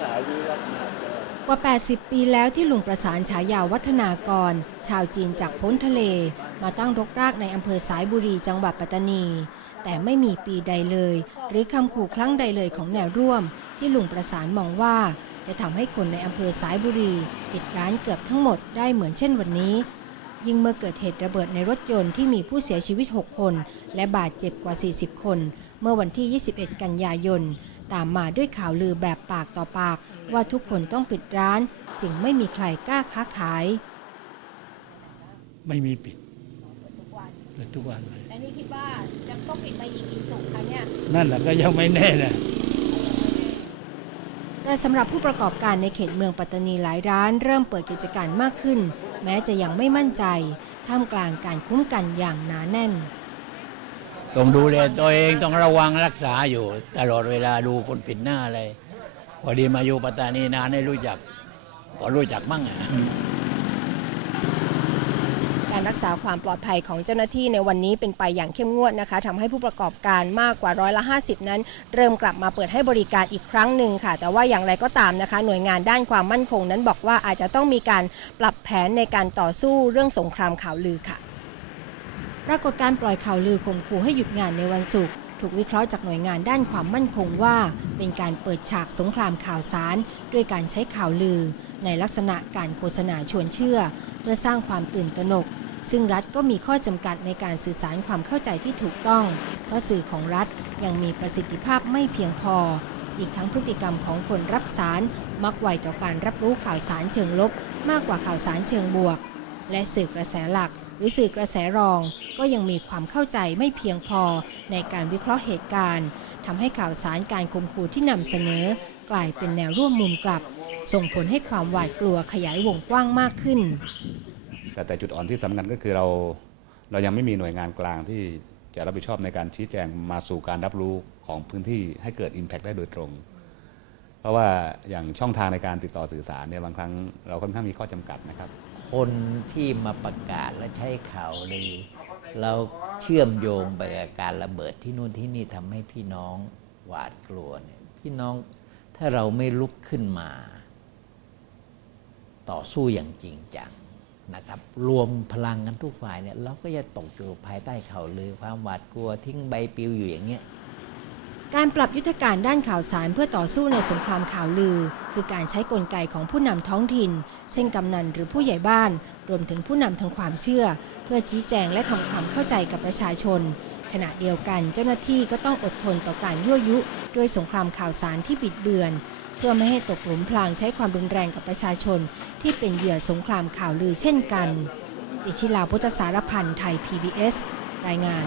ษาวิวัฒนากรกว่า 80 ปีแล้วที่ลุงประสานฉายาวัฒนากร ชาวจีนจากพ้นทะเล มาตั้งรกรากในอำเภอสายบุรีจังหวัดปัตตานี แต่ไม่มีปีใดเลย หรือคำขู่ครั้งใดเลยของแนวร่วม ที่ลุงประสานมองว่า จะทำให้คนในอำเภอสายบุรีปิดร้านเกือบทั้งหมดได้เหมือนเช่นวันนี้ ยิ่งเมื่อเกิดเหตุระเบิดในรถยนต์ที่มีผู้เสียชีวิต 6 คน และบาดเจ็บกว่า 40 คน เมื่อวันที่ 21 กันยายน ตามมาด้วยข่าวลือแบบปากต่อปาก ว่าทุกคนต้องปิดร้าน จึงไม่มีใครกล้าค้าขาย ไม่มีปิดเปิดทุกวันเลยและนี่คิดว่าจะต้องปิดไปอีกกี่สุกคะเนี่ย นั่นแหละก็ยังไม่แน่นะแต่สำหรับผู้ประกอบการในเขตเมืองปัตตานีหลายร้านเริ่มเปิดกิจการมากขึ้น แม้จะยังไม่มั่นใจ ท่ามกลางการคุ้มกันอย่างหนาแน่น ต้องดูแลตัวเองต้องระวังรักษาอยู่ ตลอดเวลาดูคนผิดหน้าอะไรพอดีมาอยู่ปัตตานีนานให้รู้จัก ก็รู้จักมั่งอะการรักษาความปลอดภัยของเจ้าหน้าที่ในวันนี้เป็นไปอย่างเข้มงวดนะคะทำให้ผู้ประกอบการมากกว่าร้อยละ 50 นั้น เริ่มกลับมาเปิดให้บริการอีกครั้งหนึ่งค่ะ แต่ว่าอย่างไรก็ตามนะคะ หน่วยงานด้านความมั่นคงนั้นบอกว่าอาจจะต้องมีการปรับแผนในการต่อสู้เรื่องสงครามข่าวลือค่ะ ปรากฏการปล่อยข่าวลือข่มขู่ให้หยุดงานในวันศุกร์ถูกวิเคราะห์จากหน่วยงานด้านความมั่นคงว่า เป็นการเปิดฉากสงครามข่าวสาร ด้วยการใช้ข่าวลือ ในลักษณะการโฆษณาชวนเชื่อ เพื่อสร้างความตื่นตระหนก ซึ่งรัฐก็มีข้อจำกัดในการสื่อสารความเข้าใจที่ถูกต้อง เพราะสื่อของรัฐยังมีประสิทธิภาพไม่เพียงพอ อีกทั้งพฤติกรรมของคนรับสาร มักไวต่อการรับรู้ข่าวสารเชิงลบ มากกว่าข่าวสารเชิงบวก และสื่อกระแสหลัก หรือสื่อกระแสรอง ก็ยังมีความเข้าใจไม่เพียงพอในการวิเคราะห์เหตุการณ์ทำให้ข่าวสารการข่มขู่ที่นำเสนอ กลายเป็นแนวร่วมมุมกลับ ส่งผลให้ความหวาดกลัวขยายวงกว้างมากขึ้น แต่แต่จุดอ่อนที่สำคัญก็คือเราเรายังไม่มีหน่วยงานกลางที่จะรับผิดชอบในการชี้แจงมาสู่การรับรู้ของพื้นที่ให้เกิด Impact ได้โดยตรง เพราะว่าอย่างช่องทางในการติดต่อสื่อสารเนี่ยบางครั้งเราค่อนข้างมีข้อจำกัดนะครับ คนที่มาประกาศและใช้ข่าวลือ เราเชื่อมโยงไปกับการระเบิดที่นู่นที่นี่ทำให้พี่น้องหวาดกลัวเนี่ยพี่น้องถ้าเราไม่ลุกขึ้นมา ต่อสู้อย่างจริงจังนะครับ รวมพลังกันทุกฝ่ายเนี่ยเราก็จะตกอยู่ภายใต้ข่าวลือความหวาดกลัวทิ้งใบปลิวอยู่อย่างเงี้ยการปรับยุทธการด้านข่าวสารเพื่อต่อสู้ในสงครามข่าวลือ คือการใช้กลไกของผู้นำท้องถิ่น เช่นกำนันหรือผู้ใหญ่บ้าน รวมถึงผู้นำทางความเชื่อ เพื่อชี้แจงและทำความเข้าใจกับประชาชน ขณะเดียวกันเจ้าหน้าที่ก็ต้องอดทนต่อการยั่วยุ ด้วยสงครามข่าวสารที่บิดเบือน เพื่อไม่ให้ตกหลุมพรางใช้ความรุนแรงกับประชาชน ที่เป็นเหยื่อสงครามข่าวลือเช่นกันติชิลาพุทธสารพันธ์ไทย PBS รายงาน